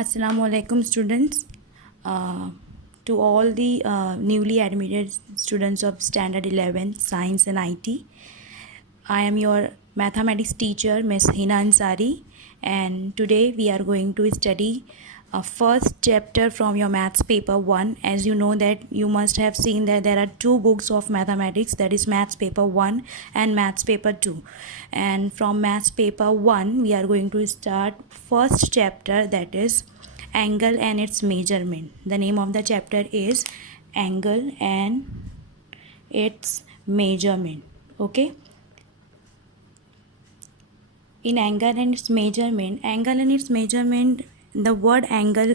Assalamu alaikum students. To all the newly admitted students of standard 11 science and IT, I am your mathematics teacher Ms. Hina Ansari, and today we are going to study first chapter from your maths paper 1. As you know that you must have seen that there are two books of mathematics, that is maths paper 1 and maths paper 2, and from maths paper 1 we are going to start first chapter, that is angle and its measurement. The name of the chapter is angle and its measurement. Okay, in angle and its measurement, the word angle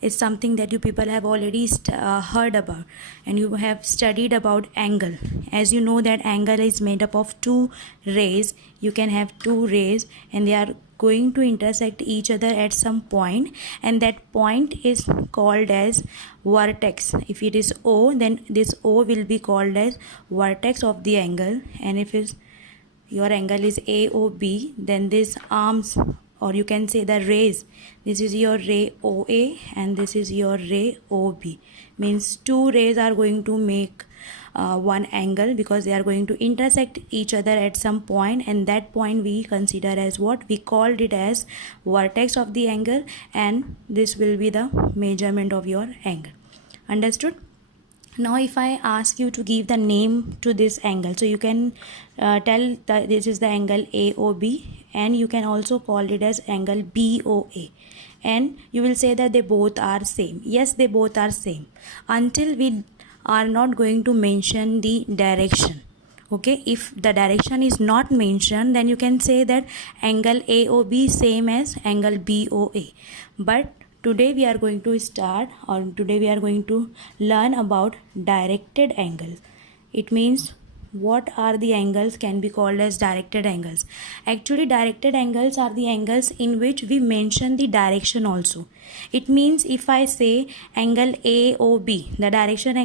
is something that you people have already heard about, and you have studied about angle. As you know that angle is made up of two rays. You can have two rays and they are going to intersect each other at some point, and that point is called as vertex. If it is O, then this O will be called as vertex of the angle, and if your angle is AOB, then these arms, or you can say the rays, this is your ray OA and this is your ray OB, means two rays are going to make one angle, because they are going to intersect each other at some point, and that point we consider as what we called it as vertex of the angle, and this will be the measurement of your angle. Understood? Now if I ask you to give the name to this angle, so you can tell that this is the angle AOB, and you can also call it as angle BOA, and you will say that they both are same. Yes, they both are same until we are not going to mention the direction. Okay, if the direction is not mentioned, then you can say that angle AOB same as angle BOA. But today we are going to learn about directed angles. It means what are the angles can be called as directed angles. Actually, directed angles are the angles in which we mention the direction also. It means if I say angle AOB, the directed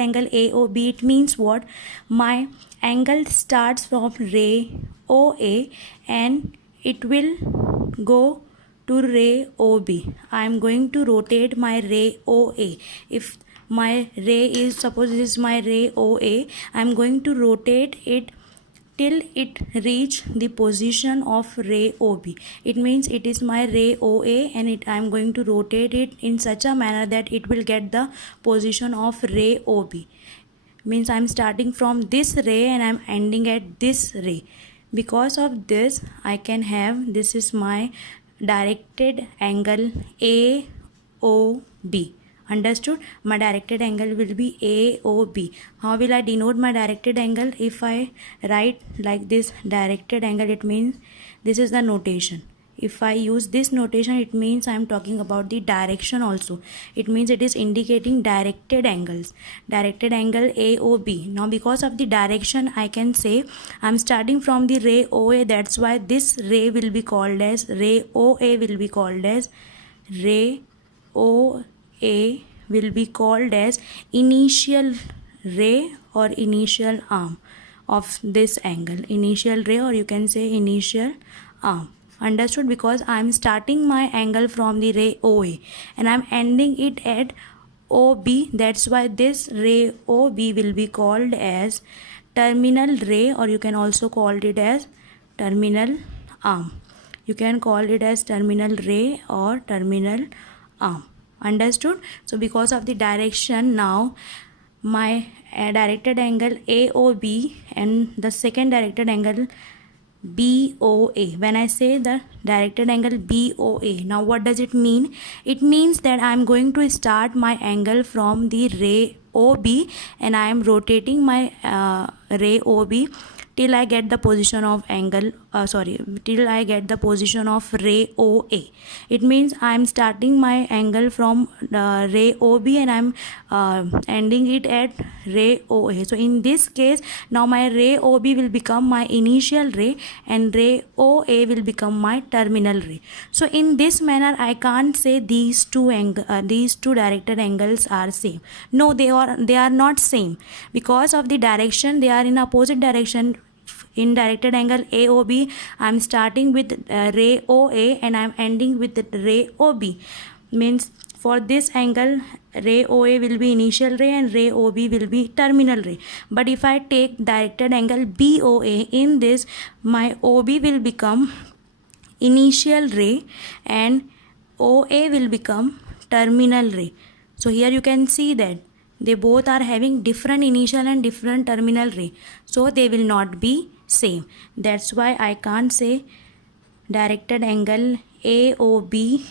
angle AOB, it means what? My angle starts from ray OA and it will go to ray OB. I am going to rotate my ray OA. If my ray is, suppose this is my ray OA, I am going to rotate it till it reach the position of ray OB. It means it is my ray OA, and I am going to rotate it in such a manner that it will get the position of ray OB. Means I am starting from this ray and I am ending at this ray. Because of this, I can have, this is my directed angle AOB. Understood? My directed angle will be AOB. How will I denote my directed angle? If I write like this directed angle, it means this is the notation. If I use this notation, it means I am talking about the direction also. It means it is indicating directed angles. Directed angle AOB. Now because of the direction, I can say I am starting from the ray OA. That's why this ray will be called as ray OA will be called as ray OA will be called as initial ray or initial arm of this angle. Initial ray, or you can say initial arm. Understood? Because I am starting my angle from the ray OA and I am ending it at OB. That's why this ray OB will be called as terminal ray, or you can also call it as terminal arm. You can call it as terminal ray or terminal arm. Understood? So because of the direction, now my directed angle AOB and the second directed angle BOA. When I say the directed angle BOA, now what does it mean? It means that I am going to start my angle from the ray OB and I am rotating my ray OB till I get the position of till I get the position of ray OA. It means I am starting my angle from ray OB and I am ending it at ray OA. So in this case, now my ray OB will become my initial ray and ray OA will become my terminal ray. So in this manner, I can't say these two directed angles are same. No, they are not same. Because of the direction, they are in opposite direction. in directed angle AOB, I'm starting with ray OA and I'm ending with ray OB. Means for this angle, ray OA will be initial ray and ray OB will be terminal ray. But if I take directed angle BOA, in this my OB will become initial ray and OA will become terminal ray. So here you can see that they both are having different initial and different terminal ray, so they will not be same. That's why I can't say directed angle AOB.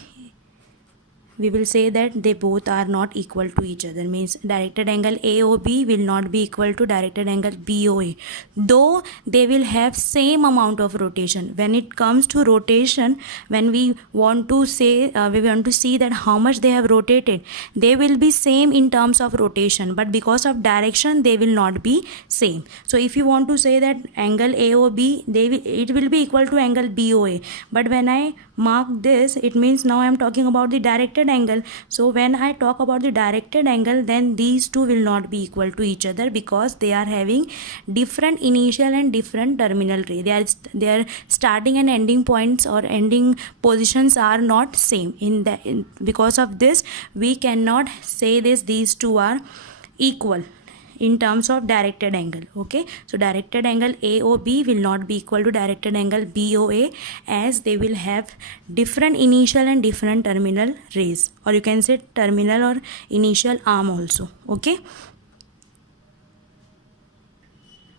We will say that they both are not equal to each other. Means directed angle AOB will not be equal to directed angle BOA, though they will have same amount of rotation. When it comes to rotation, when we want to say we want to see that how much they have rotated, they will be same in terms of rotation, but because of direction they will not be same. So if you want to say that angle AOB, it will be equal to angle BOA, but when I mark this, it means now I am talking about the directed angle. So when I talk about the directed angle, then these two will not be equal to each other because they are having different initial and different terminal ray. Their starting and ending points or ending positions are not same. Because of this, we cannot say these two are equal in terms of directed angle. Okay, so directed angle AOB will not be equal to directed angle BOA, as they will have different initial and different terminal rays, or you can say terminal or initial arm also.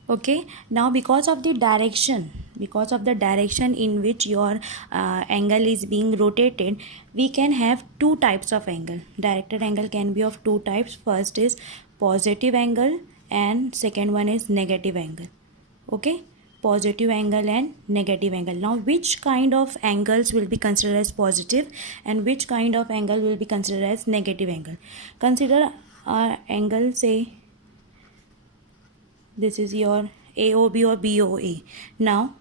Okay, now because of the direction in which your angle is being rotated, we can have two types of angle. Directed angle can be of two types. First is positive angle and second one is negative angle. Okay, positive angle and negative angle. Now which kind of angles will be considered as positive and which kind of angle will be considered as negative angle? Consider angle, say this is your AOB or BOA. Now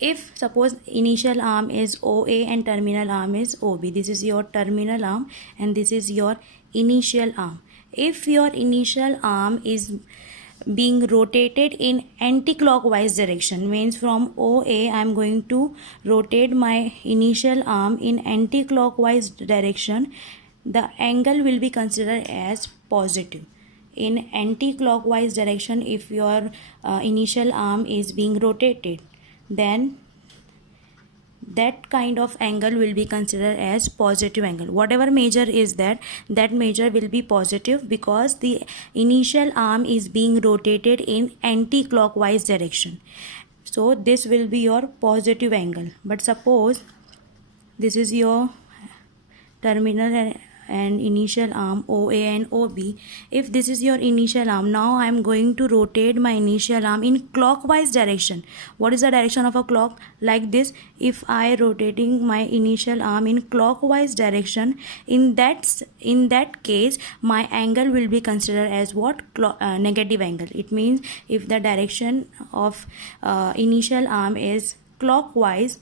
if suppose initial arm is OA and terminal arm is OB, this is your terminal arm and this is your initial arm. If your initial arm is being rotated in anti-clockwise direction, means from OA I am going to rotate my initial arm in anti-clockwise direction, the angle will be considered as positive. In anti-clockwise direction, if your initial arm is being rotated, then that kind of angle will be considered as positive angle. Whatever measure is that measure will be positive because the initial arm is being rotated in anti-clockwise direction. So this will be your positive angle. But suppose this is your terminal and initial arm OA and OB. If this is your initial arm, now I am going to rotate my initial arm in clockwise direction. What is the direction of a clock? Like this. If I rotating my initial arm in clockwise direction, in that case my angle will be considered as what? Negative angle. It means if the direction of initial arm is clockwise,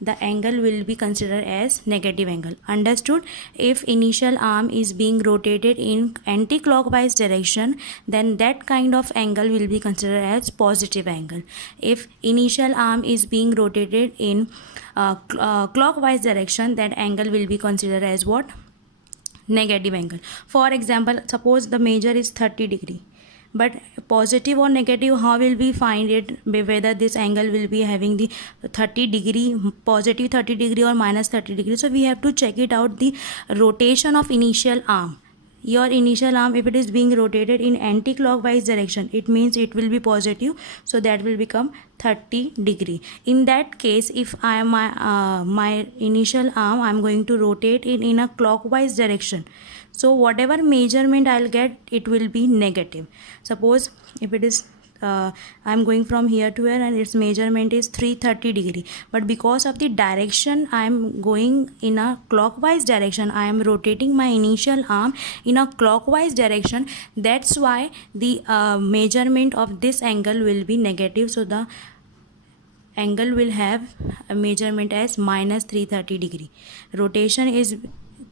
the angle will be considered as negative angle. Understood? If initial arm is being rotated in anti-clockwise direction, then that kind of angle will be considered as positive angle. If initial arm is being rotated in clockwise direction, that angle will be considered as what? Negative angle. For example, suppose the measure is 30 degree. But positive or negative, how will we find it, whether this angle will be having the 30 degree, positive 30 degree or minus 30 degree? So we have to check it out, the rotation of initial arm. Your initial arm, if it is being rotated in anti-clockwise direction, it means it will be positive, so that will become 30 degree. In that case, if I am my initial arm, I am going to rotate it in a clockwise direction, so whatever measurement I'll get, it will be negative. Suppose if it is I'm going from here to here and its measurement is 330 degree, but because of the direction I am going in a clockwise direction, I am rotating my initial arm in a clockwise direction, that's why the measurement of this angle will be negative. So the angle will have a measurement as minus 330 degree. Rotation is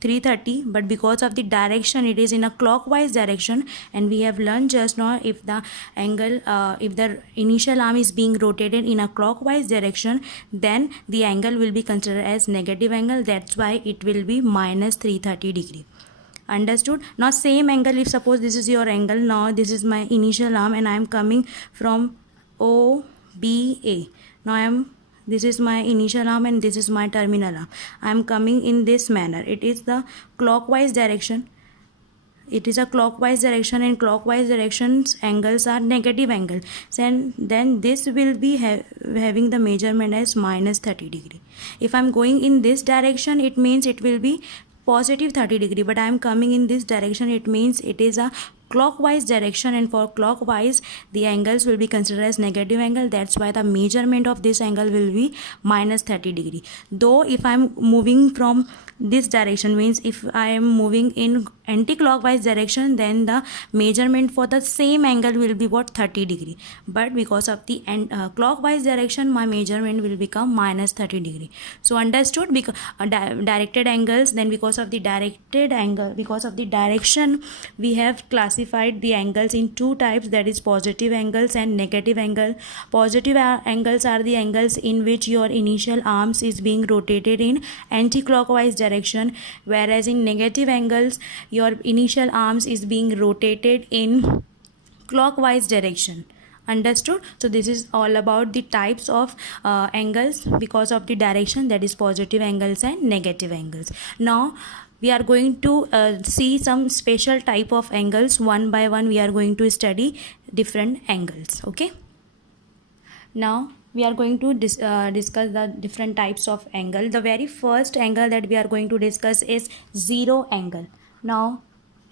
330, but because of the direction it is in a clockwise direction, and we have learned just now, if the angle if the initial arm is being rotated in a clockwise direction, then the angle will be considered as negative angle. That's why it will be minus 330 degree. Understood? Now same angle, if suppose this is your angle, now this is my initial arm and I am coming from OBA. Now this is my initial arm and this is my terminal arm. I am coming in this manner. It is the clockwise direction. It is a clockwise direction, and clockwise directions angles are negative angle. And then this will be having the measurement as minus 30 degree. If I am going in this direction, it means it will be positive 30 degree, but I am coming in this direction, it means it is a clockwise direction, and for clockwise the angles will be considered as negative angle. That's why the measurement of this angle will be minus 30 degree. Though if I am moving from this direction, means if I am moving in anti-clockwise direction, then the measurement for the same angle will be what, 30 degree, but because of the clockwise direction, my measurement will become minus 30 degree. So understood? Because directed angles, then because of the directed angle, because of the direction, we have classified the angles in two types, that is positive angles and negative angle. Positive angles are the angles in which your initial arms is being rotated in anti-clockwise direction, whereas in negative angles your initial arms is being rotated in clockwise direction. Understood? So this is all about the types of angles because of the direction, that is positive angles and negative angles. Now we are going to see some special type of angles. One by one we are going to study different angles. Okay, now we are going to discuss the different types of angle. The very first angle that we are going to discuss is zero angle. Now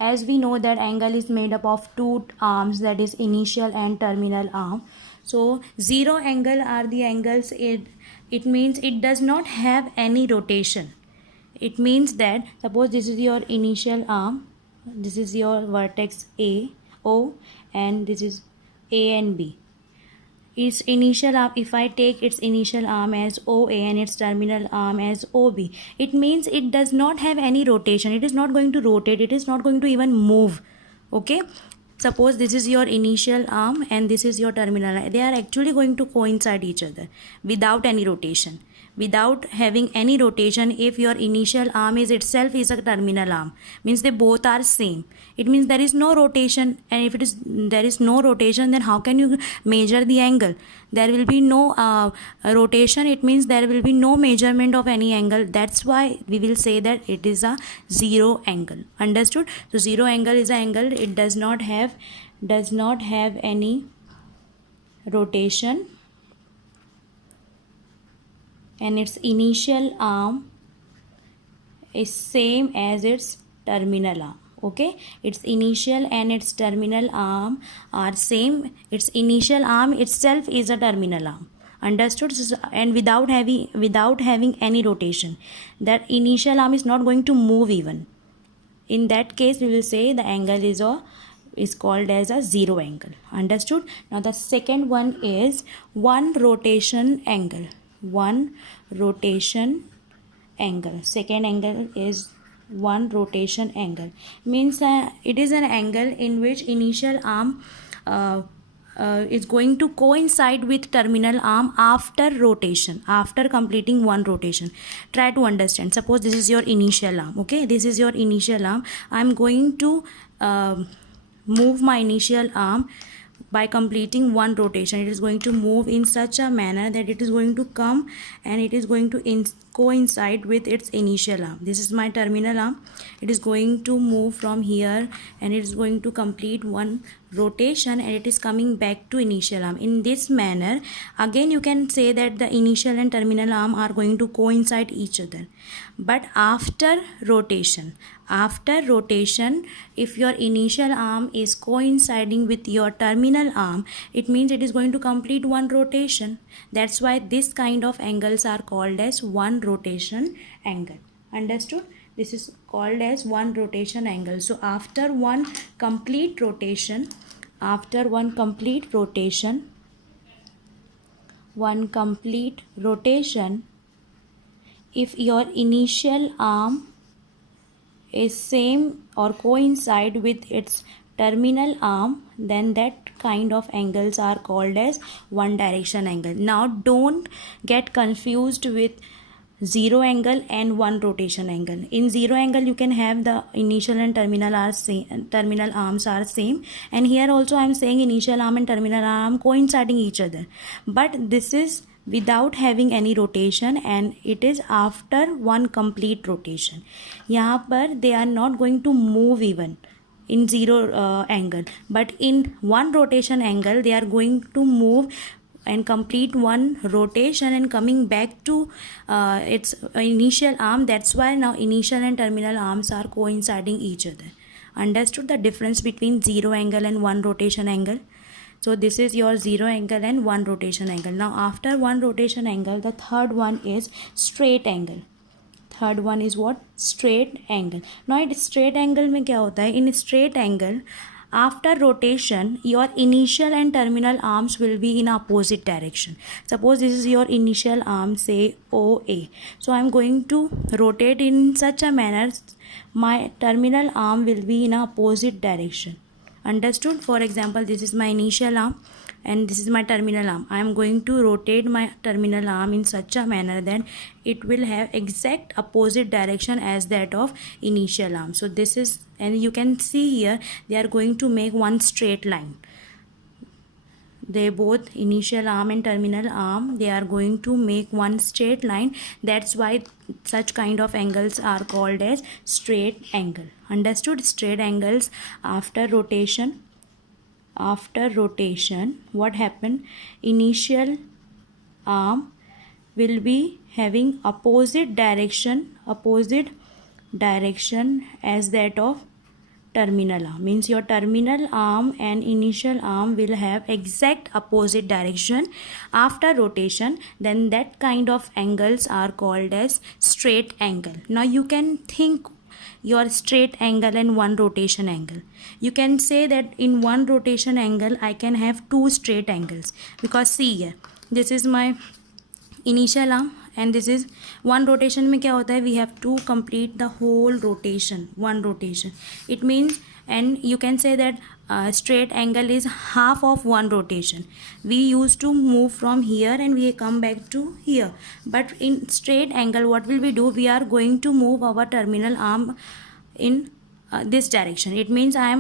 as we know that angle is made up of two arms, that is initial and terminal arm. So zero angle are the angles, it means it does not have any rotation. It means that suppose this is your initial arm, this is your vertex A, O, and this is A and B. Its initial arm, if I take its initial arm as OA and its terminal arm as OB, it means it does not have any rotation. It is not going to rotate, it is not going to even move. Okay, suppose this is your initial arm and this is your terminal arm. They are actually going to coincide each other without any rotation. Without having any rotation, if your initial arm is itself is a terminal arm, means they both are same. It means there is no rotation, and if there is no rotation, then how can you measure the angle? There will be no rotation. It means there will be no measurement of any angle. That's why we will say that it is a zero angle. Understood? So zero angle is an angle, it does not have any rotation, and its initial arm is same as its terminal arm. Okay, its initial and its terminal arm are same. Its initial arm itself is a terminal arm. Understood? And without having any rotation, that initial arm is not going to move even. In that case we will say the angle is called as a zero angle. Understood? Now the second one is one rotation angle. One rotation angle. Second angle is one rotation angle. Means it is an angle in which initial arm is going to coincide with terminal arm after rotation, after completing one rotation. Try to understand. Suppose this is your initial arm. Okay, this is your initial arm. I am going to move my initial arm by completing one rotation. It is going to move in such a manner that it is going to come and it is going to coincide with its initial arm. This is my terminal arm. It is going to move from here and it is going to complete one rotation and it is coming back to initial arm. In this manner, again you can say that the initial and terminal arm are going to coincide each other. But after rotation, if your initial arm is coinciding with your terminal arm, it means it is going to complete one rotation. That's why this kind of angles are called as one rotation angle. Understood? This is called as one rotation angle. So after one complete rotation, if your initial arm is same or coincide with its terminal arm, then that kind of angles are called as one direction angle. Now don't get confused with zero angle and one rotation angle. In zero angle you can have the initial and terminal are same, terminal arms are same, and here also I am saying initial arm and terminal arm coinciding each other, but this is without having any rotation and it is after one complete rotation. यहाँ पर they are not going to move even in zero angle, but in one rotation angle they are going to move and complete one rotation and coming back to its initial arm. That's why now initial and terminal arms are coinciding each other. Understood the difference between zero angle and one rotation angle? So this is your zero angle and one rotation angle. Now after one rotation angle, the third one is straight angle. Third one is what? Straight angle. Now in straight angle में क्या होता है? In straight angle, after rotation, your initial and terminal arms will be in opposite direction. Suppose this is your initial arm, say OA. So I am going to rotate in such a manner my terminal arm will be in opposite direction. Understood? For example, this is my initial arm and this is my terminal arm. I am going to rotate my terminal arm in such a manner that it will have exact opposite direction as that of initial arm. So this is, and you can see here they are going to make one straight line. They both initial arm and terminal arm, they are going to make one straight line. That's why such kind of angles are called as straight angle. Understood? Straight angles after rotation. After rotation, what happened? Initial arm will be having opposite direction as that of terminal arm. Means your terminal arm and initial arm will have exact opposite direction after rotation. Then that kind of angles are called as straight angle. Now you can think your straight angle and one rotation angle. You can say that in one rotation angle I can have two straight angles, because see here, this is my initial arm and this is one rotation में क्या होता है, we have to complete the whole rotation, one rotation. It means, and you can say that straight angle is half of one rotation. We used to move from here and we come back to here, but in straight angle what will we do? We are going to move our terminal arm in this direction. It means I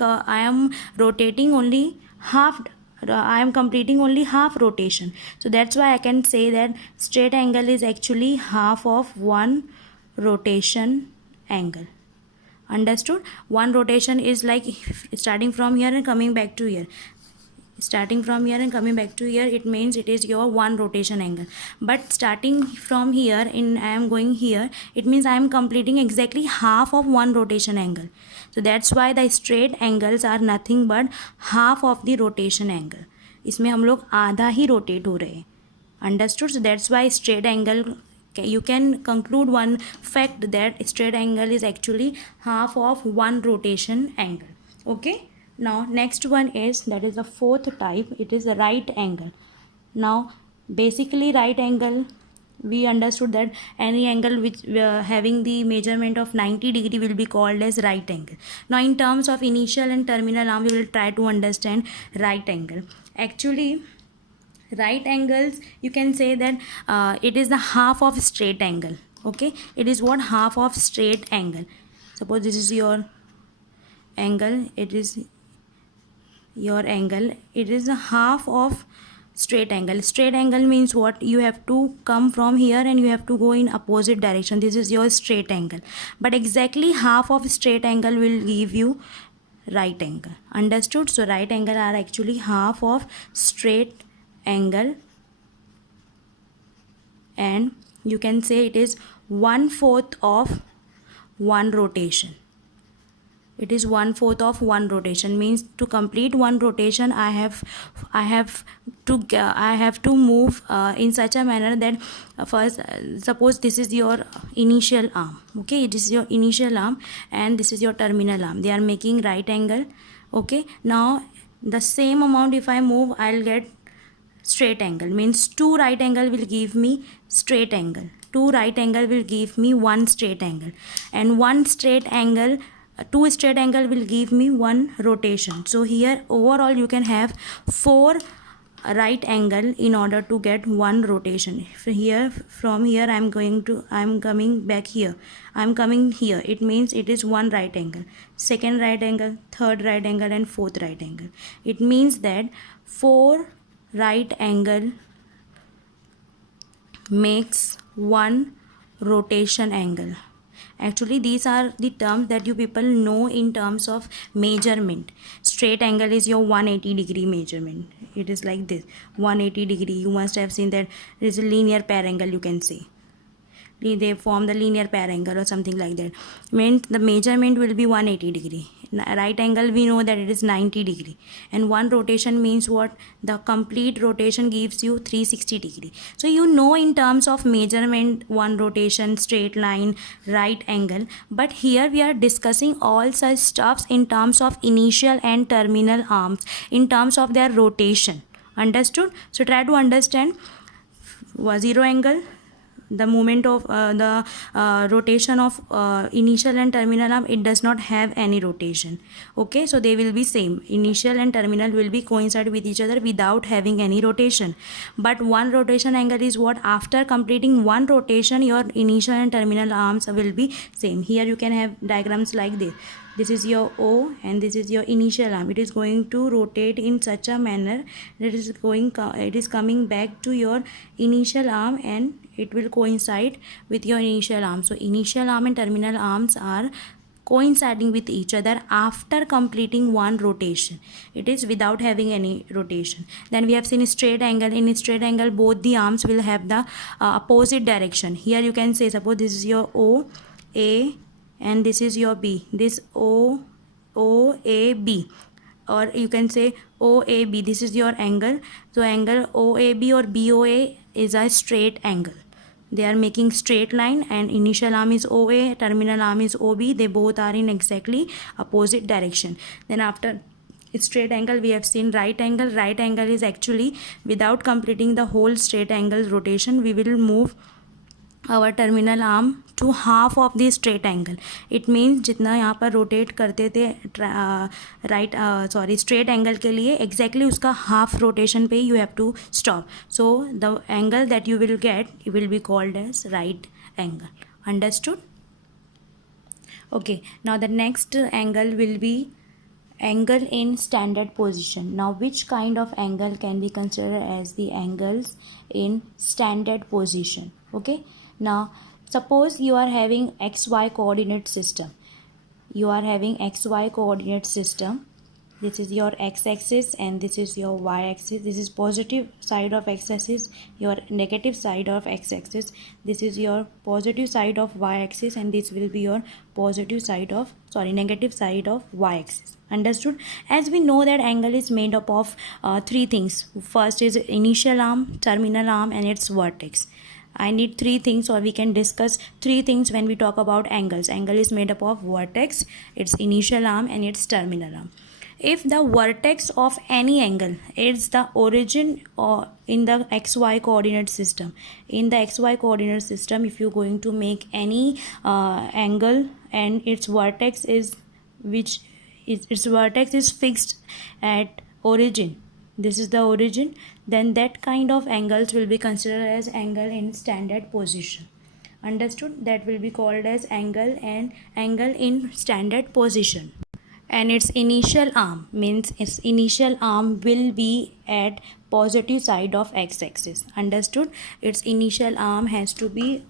am rotating only half. I am completing only half rotation. So that's why I can say that straight angle is actually half of one rotation angle. Understood? One rotation is like starting from here and coming back to here. Starting from here and coming back to here, it means it is your one rotation angle. But starting from here and I am going here, it means I am completing exactly half of one rotation angle. So that's why the straight angles are nothing but half of the rotation angle. इसमें हम लोग आधा ही rotate हो रहे हैं. Understood? So that's why straight angle, you can conclude one fact that straight angle is actually half of one rotation angle. Okay? Now next one is, that is the fourth type, it is the right angle. Now basically right angle, we understood that any angle which having the measurement of 90 degree will be called as right angle. Now in terms of initial and terminal arm, we will try to understand right angle. Actually right angles, you can say that it is the half of straight angle. Okay, it is what? Half of straight angle. Suppose this is your angle, it is your angle, it is a half of straight angle. Straight angle means what? You have to come from here and you have to go in opposite direction. This is your straight angle, but exactly half of straight angle will give you right angle. Understood? So right angle are actually half of straight angle, and you can say it is 1/4 of one rotation. It is 1/4 of one rotation. Means to complete one rotation, I have to move in such a manner that first suppose this is your initial arm. Okay, it is your initial arm and this is your terminal arm. They are making right angle. Okay, now the same amount if I move, I'll get straight angle. Means two right angle will give me straight angle. two right angle will give me one straight angle, and one straight angle, two straight angle will give me one rotation. So here overall you can have four right angle in order to get one rotation. From here I'm coming back here, I'm coming here, it means it is one right angle, second right angle, third right angle, and fourth right angle. It means that four right angle makes one rotation angle. Actually these are the terms that you people know in terms of measurement. Straight angle is your 180 degree measurement. It is like this, 180 degree. You must have seen that there is a linear parangle, you can say they form the linear parangle or something like that. Means the measurement will be 180 degree. Right angle we know that it is 90 degree, and one rotation means what? The complete rotation gives you 360 degree. So you know in terms of measurement one rotation, straight line, right angle, but here we are discussing all such stuffs in terms of initial and terminal arms, in terms of their rotation. Understood? So try to understand. Zero angle, the moment of the rotation of initial and terminal arm, it does not have any rotation. Okay, so they will be same, initial and terminal will be coincide with each other without having any rotation. But one rotation angle is what? After completing one rotation, your initial and terminal arms will be same. Here you can have diagrams like this. This is your O and this is your initial arm. It is going to rotate in such a manner that it is coming back to your initial arm and it will coincide with your initial arm. So initial arm and terminal arms are coinciding with each other after completing one rotation. It is without having any rotation. Then we have seen straight angle. In straight angle both the arms will have the opposite direction. Here you can say, suppose this is your O A and this is your B, this O A B, or you can say OAB, this is your angle. So angle OAB or BOA is a straight angle. They are making straight line, and initial arm is OA, terminal arm is OB. They both are in exactly opposite direction. Then after straight angle we have seen right angle. Right angle is actually without completing the whole straight angle rotation, we will move our terminal arm to half of the straight angle. It means जितना यहाँ पर rotate करते थे straight angle के लिए exactly उसका half rotation पे you have to stop. So the angle that you will get, it will be called as right angle. Understood? Okay, now the next angle will be angle in standard position. Now which kind of angle can be considered as the angles in standard position? Okay, now suppose you are having xy coordinate system. You are having xy coordinate system. This is your x-axis and this is your y-axis. This is positive side of x-axis, your negative side of x-axis. This is your positive side of y-axis and this will be your positive side of negative side of y-axis. Understood? As we know that angle is made up of three things. First is initial arm, terminal arm, and its vertex. I need three things, or we can discuss three things when we talk about angles. Angle is made up of vertex, its initial arm, and its terminal arm. If the vertex of any angle is the origin or in the xy coordinate system, in the xy coordinate system, if you're going to make any angle and its vertex is fixed at origin, this is the origin, then that kind of angles will be considered as angle in standard position. Understood? That will be called as angle in standard position. And its initial arm means its initial arm will be at positive side of x-axis. Understood? Its initial arm has to be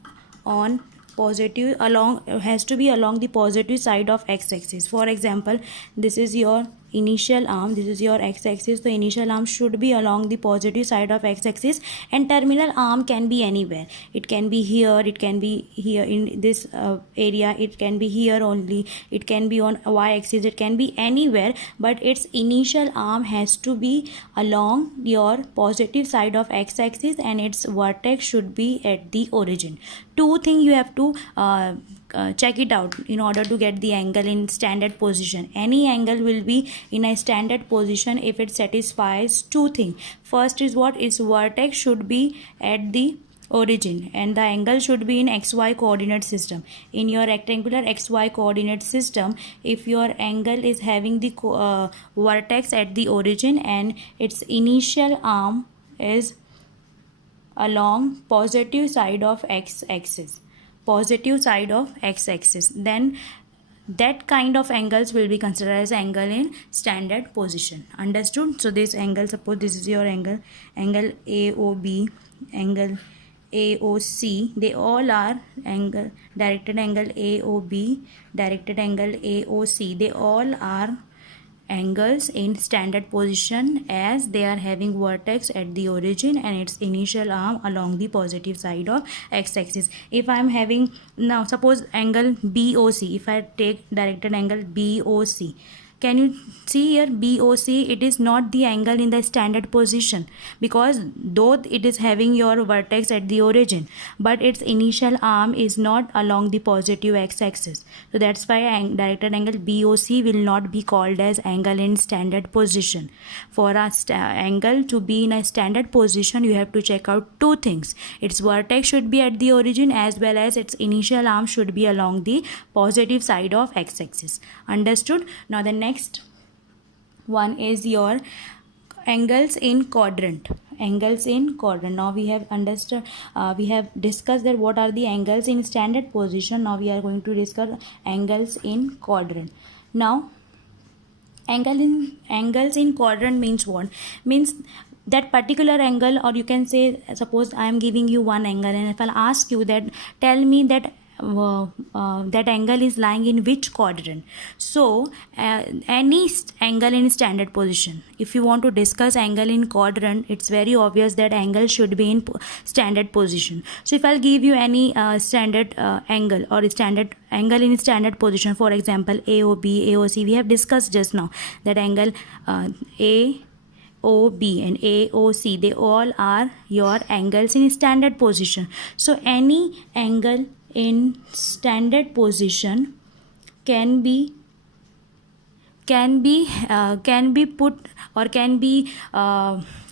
along the positive side of x-axis. For example, this is your initial arm, this is your x-axis. The initial arm should be along the positive side of x-axis, and terminal arm can be anywhere. It can be here, it can be here in this area, it can be here only, it can be on y-axis, it can be anywhere, but its initial arm has to be along your positive side of x-axis and its vertex should be at the origin. Two things you have to check it out in order to get the angle in standard position. Any angle will be in a standard position if it satisfies two things. First is what? Its vertex should be at the origin, and the angle should be in xy coordinate system. In your rectangular xy coordinate system, if your angle is having the vertex at the origin and its initial arm is along positive side of x-axis, then that kind of angles will be considered as angle in standard position. Understood? So this angle, suppose this is your angle AOB, angle AOC, they all are angle, directed angle AOB, directed angle AOC, they all are angles in standard position as they are having vertex at the origin and its initial arm along the positive side of x-axis. If I am having, now suppose angle BOC, if I take directed angle BOC, can you see here BOC, it is not the angle in the standard position, because though it is having your vertex at the origin, but its initial arm is not along the positive x-axis. So that's why directed angle BOC will not be called as angle in standard position. For a angle to be in a standard position, you have to check out two things. Its vertex should be at the origin as well as its initial arm should be along the positive side of x-axis. Understood? Now the next one is your angles in quadrant. Now we have understood, we have discussed that what are the angles in standard position. Now we are going to discuss angles in quadrant. Now angles in quadrant means what? Means that particular angle, or you can say, suppose I am giving you one angle, and if I'll ask you that tell me that that angle is lying in which quadrant. So any angle in standard position, if you want to discuss angle in quadrant, it's very obvious that angle should be in standard position. So if I'll give you any standard angle or standard angle in standard position, for example AOB, AOC, we have discussed just now that angle AOB and AOC, they all are your angles in standard position. So any angle in standard position can be put or can be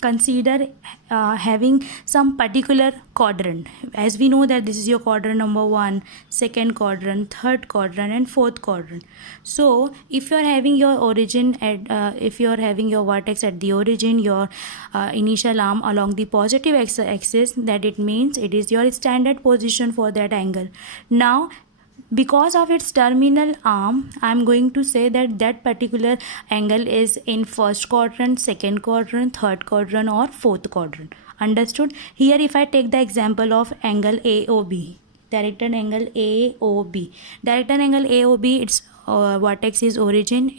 considered having some particular quadrant. As we know that this is your quadrant number 1, second quadrant, third quadrant and fourth quadrant. So if you are having your origin at if you are having your vertex at the origin, your initial arm along the positive x-axis, that it means it is your standard position for that angle. Now because of its terminal arm, I am going to say that that particular angle is in first quadrant, second quadrant, third quadrant or fourth quadrant. Understood? Here if I take the example of angle AOB, directed angle AOB, directed angle AOB, its vertex is origin,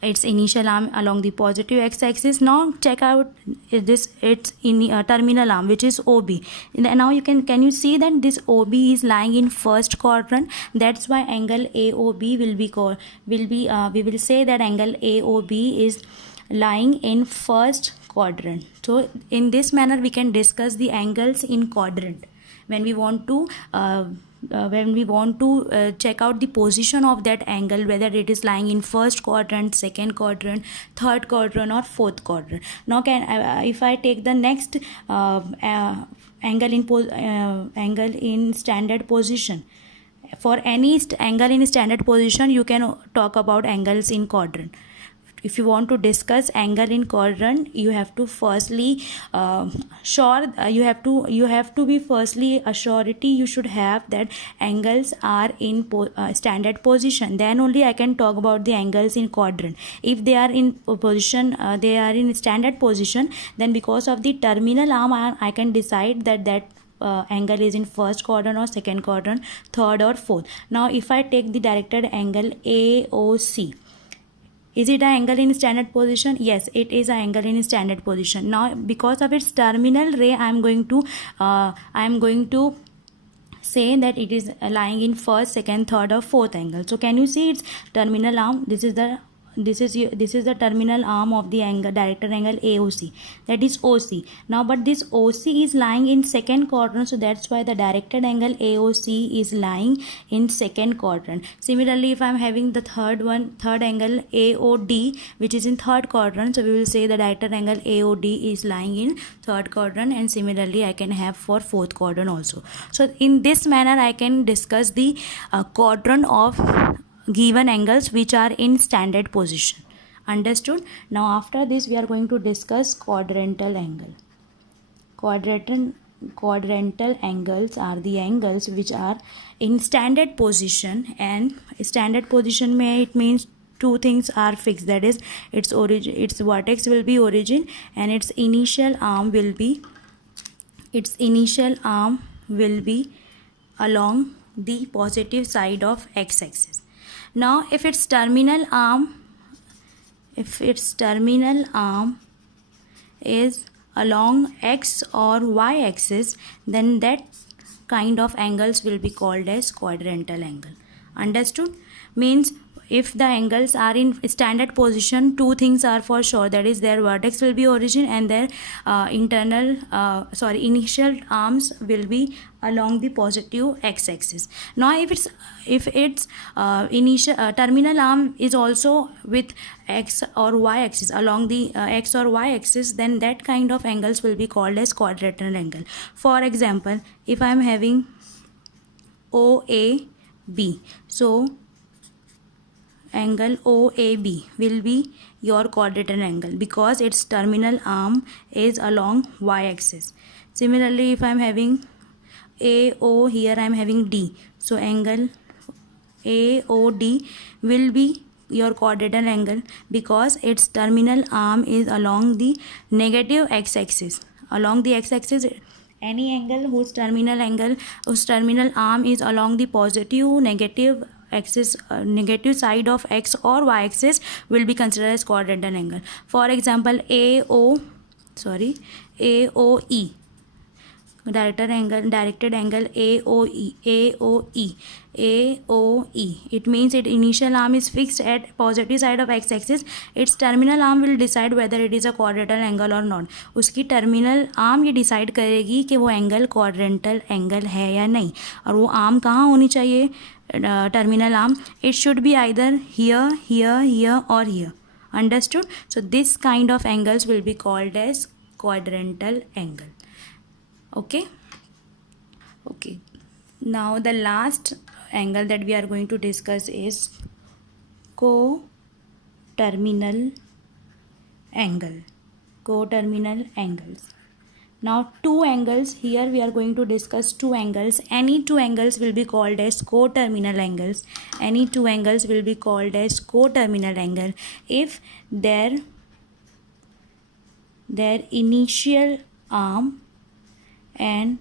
its initial arm along the positive x-axis. Now check out this, its terminal arm, which is OB. Now you can you see that this OB is lying in first quadrant. That's why angle AOB will be called we will say that angle AOB is lying in first quadrant. So in this manner we can discuss the angles in quadrant when we want to check out the position of that angle, whether it is lying in first quadrant, second quadrant, third quadrant or fourth quadrant. Now if I take the next angle in standard position, for any angle in standard position you can talk about angles in quadrant. If you want to discuss angle in quadrant, you have to firstly you have to be firstly a surety you should have that angles are in standard position. Then only I can talk about the angles in quadrant. If they are in position, they are in standard position, then because of the terminal arm I can decide that angle is in first quadrant or second quadrant, third or fourth. Now if I take the directed angle AOC, is it an angle in standard position? Yes, it is an angle in standard position. Now because of its terminal ray, I am going to say that it is lying in first, second, third or fourth angle. So can you see its terminal arm? This is the this is the terminal arm of the angle, directed angle AOC, that is OC. Now but this OC is lying in second quadrant, so that's why the directed angle AOC is lying in second quadrant. Similarly, if I am having the third angle AOD, which is in third quadrant, so we will say the directed angle AOD is lying in third quadrant, and similarly I can have for fourth quadrant also. So in this manner I can discuss the quadrant of given angles which are in standard position. Understood? Now after this we are going to discuss quadrantal angle. Quadrantal angles are the angles which are in standard position, and standard position it means two things are fixed, that is its vertex will be origin and its initial arm will be along the positive side of x-axis. Now if its terminal arm is along x or y axis, then that kind of angles will be called as quadrantal angle. Understood? Means if the angles are in standard position, two things are for sure, that is their vertex will be origin and their initial arms will be along the positive x-axis. Now if its initial terminal arm is also with x or y axis, along the x or y axis, then that kind of angles will be called as quadrantal angle. For example, if I am having OAB, so angle OAB will be your quadrantal angle because its terminal arm is along y-axis. Similarly, if I am having AO, here I am having D, so angle AOD will be your quadrantal angle because its terminal arm is along the negative x-axis. Along the x-axis, any angle whose terminal arm is along the positive, negative axis, negative side of x or y axis will be considered as quadrantal angle. For example, AOE, directed angle AOE, it means its initial arm is fixed at positive side of x-axis. Its terminal arm will decide whether it is a quadrantal angle or not. उसकी terminal arm ये decide करेगी कि वो angle quadrantal angle है या नहीं, और वो arm कहाँ होनी चाहिए, terminal arm, it should be either here, here, here or here. Understood? So this kind of angles will be called as quadrantal angle. Okay. Now the last angle that we are going to discuss is coterminal angles. Now two angles, here we are going to discuss two angles. Any two angles will be called as coterminal angles. If their initial arm and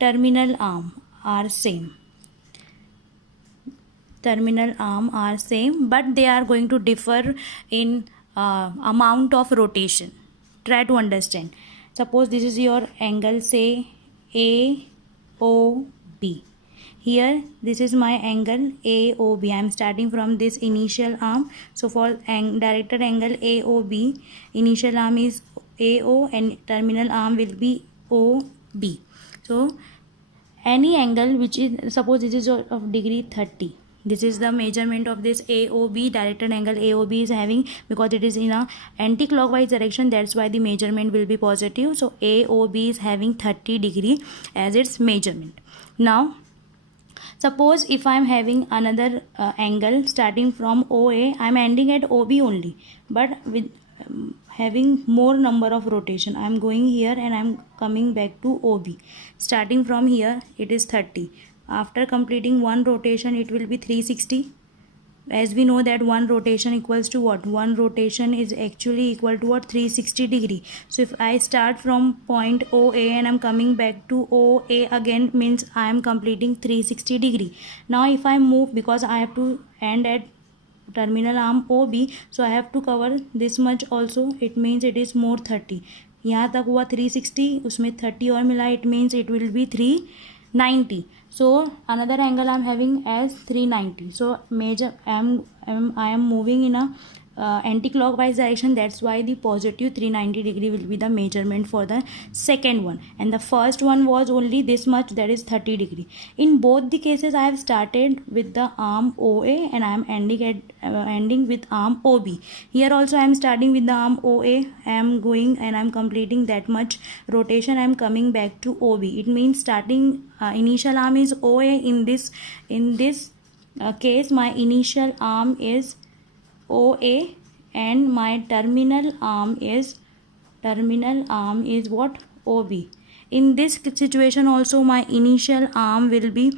terminal arm are same, but they are going to differ in amount of rotation. Try to understand. Suppose this is your angle, say AOB. Here this is my angle AOB. I am starting from this initial arm. So for directed angle AOB, initial arm is AO and terminal arm will be OB. So any angle which is, suppose this is of degree 30. This is the measurement of this AOB, directed angle AOB is having, because it is in a anti-clockwise direction, that's why the measurement will be positive. So AOB is having 30 degree as its measurement. Now suppose if I am having another angle starting from OA, I am ending at OB only, but with having more number of rotation. I am going here and I am coming back to OB. Starting from here it is 30. After completing one rotation it will be 360. As we know that one rotation equals to what? One rotation is actually equal to what? 360 degree. So if I start from point OA and I am coming back to OA again, means I am completing 360 degree. Now if I move, because I have to end at terminal arm OB, so I have to cover this much also, it means it is more 30. यहाँ तक हुआ 360, उसमें 30 और मिला, it means it will be 390. So another angle I am having as 390. So I am moving in a anti-clockwise direction. That's why the positive 390 degree will be the measurement for the second one, and the first one was only this much, that is 30 degree. In both the cases I have started with the arm OA and I am ending with arm OB. Here also I am starting with the arm OA, I am going and I am completing that much rotation, I am coming back to OB. It means starting initial arm is OA. In this case my initial arm is OA and my terminal arm is what? OB. In this situation also my initial arm will be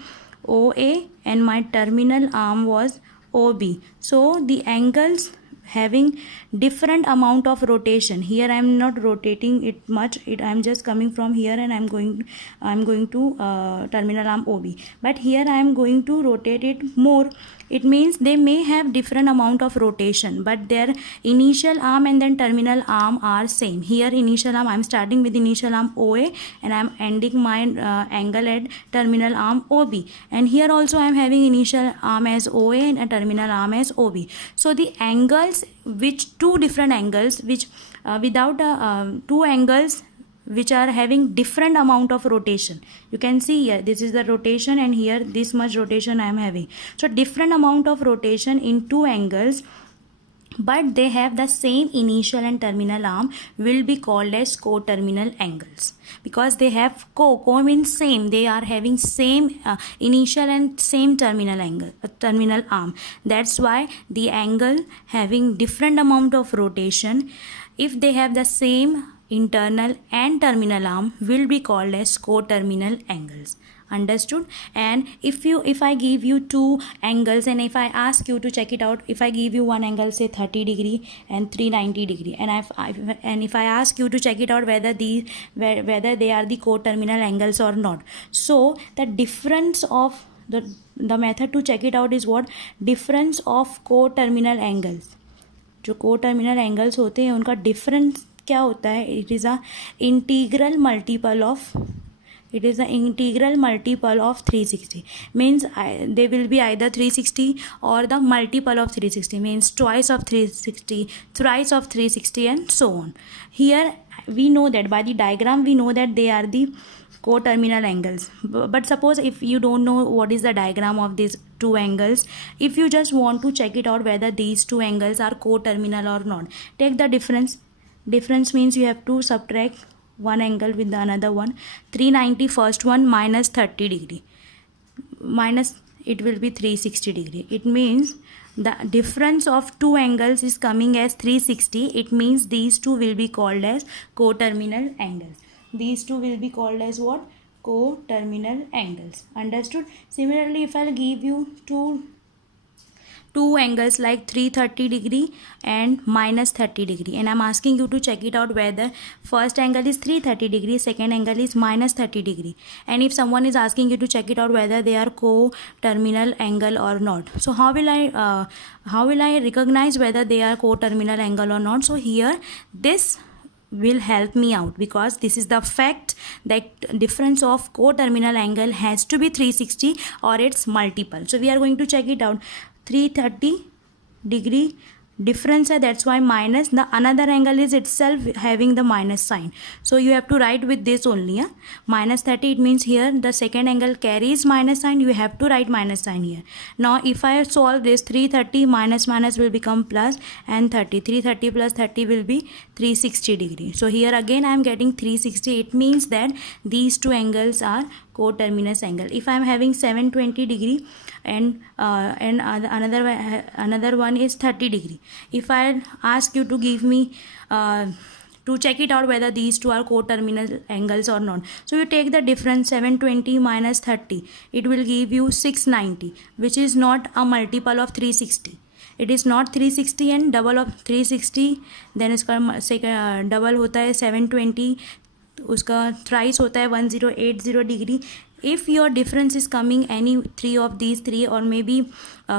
OA and my terminal arm was OB. So the angles having different amount of rotation. Here I am not rotating it much, I am just coming from here and I am going to terminal arm OB, but here I am going to rotate it more. It means they may have different amount of rotation, but their initial arm and then terminal arm are same. Here initial arm, I am starting with initial arm OA and I am ending my angle at terminal arm OB, and here also I am having initial arm as OA and a terminal arm as OB. So the angles, which two different angles, which without two angles which are having different amount of rotation. You can see here this is the rotation and here this much rotation I am having. So different amount of rotation in two angles, but they have the same initial and terminal arm, will be called as coterminal angles, because they have co means same, they are having same initial and same terminal angle, terminal arm. That's why the angle having different amount of rotation, if they have the same internal and terminal arm, will be called as coterminal angles. Understood? And if I give you two angles and if I ask you to check it out, if I give you one angle say 30 degree and 390 degree, and if I ask you to check it out whether they are the coterminal angles or not, so the difference of the method to check it out is what? Difference of coterminal angles. जो coterminal angles होते हैं उनका difference क्या होता है? It is a integral multiple of 360. means they will be either 360 or the multiple of 360, means twice of 360, thrice of 360 and so on. Here we know that by the diagram we know that they are the coterminal angles, but suppose if you don't know what is the diagram of these two angles, if you just want to check it out whether these two angles are coterminal or not, take the difference means you have to subtract one angle with the another one. 390 first one minus 30 degree minus, it will be 360 degree. It means the difference of two angles is coming as 360. It means these two will be called as coterminal angles. These two will be called as what? Coterminal angles. Understood? Similarly, if I'll give you two angles like 330 degree and minus 30 degree, and I'm asking you to check it out whether first angle is 330 degree, second angle is minus 30 degree, and if someone is asking you to check it out whether they are co-terminal angle or not, so how will I recognize whether they are co-terminal angle or not? So here this will help me out, because this is the fact that difference of coterminal angle has to be 360 or its multiple. So we are going to check it out. 330 degree difference है, that's why minus the another angle is itself having the minus sign, so you have to write with this only. Minus 30, it means here the second angle carries minus sign, you have to write minus sign here. Now if I solve this, 330 minus will become plus, and 330 plus 30 will be 360 degree. So here again I am getting 360. It means that these two angles are coterminous angle. If I am having 720 degree and another one is 30 degree, if I ask you to give me to check it out whether these two are coterminal angles or not, so you take the difference, 720 minus 30, it will give you 690, which is not a multiple of 360. It is not 360 and double of 360, then इसका double होता है 720, उसका thrice होता है 1080 degree, if your difference is coming any three of these three, or maybe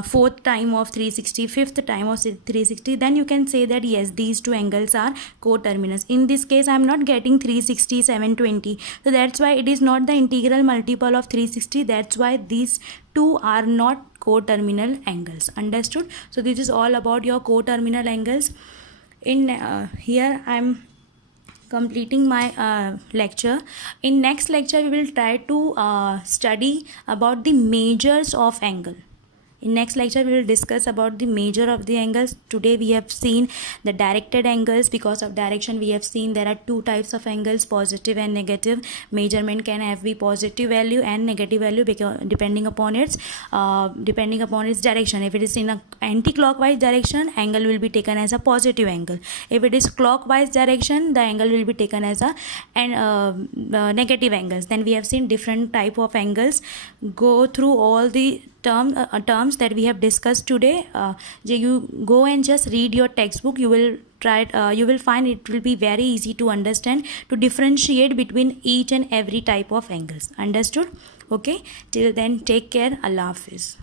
fourth time of 360, fifth time of 360, then you can say that yes, these two angles are coterminous. In this case I am not getting 360 720, so that's why it is not the integral multiple of 360. That's why these two are not coterminal angles. Understood? So this is all about your coterminal angles. In here I am completing my lecture. In next lecture we will try to study about the measures of angle. In next lecture we will discuss about the measure of the angles. Today we have seen the directed angles. Because of direction we have seen there are two types of angles, positive and negative. Measurement can have be positive value and negative value because depending upon its direction. If it is in a anti-clockwise direction, angle will be taken as a positive angle. If it is clockwise direction, the angle will be taken as a negative angles. Then we have seen different type of angles. Go through all the terms that we have discussed today. You go and just read your textbook. You will you will find it will be very easy to understand, to differentiate between each and every type of angles. Understood? Okay, till then take care. Allah Hafiz.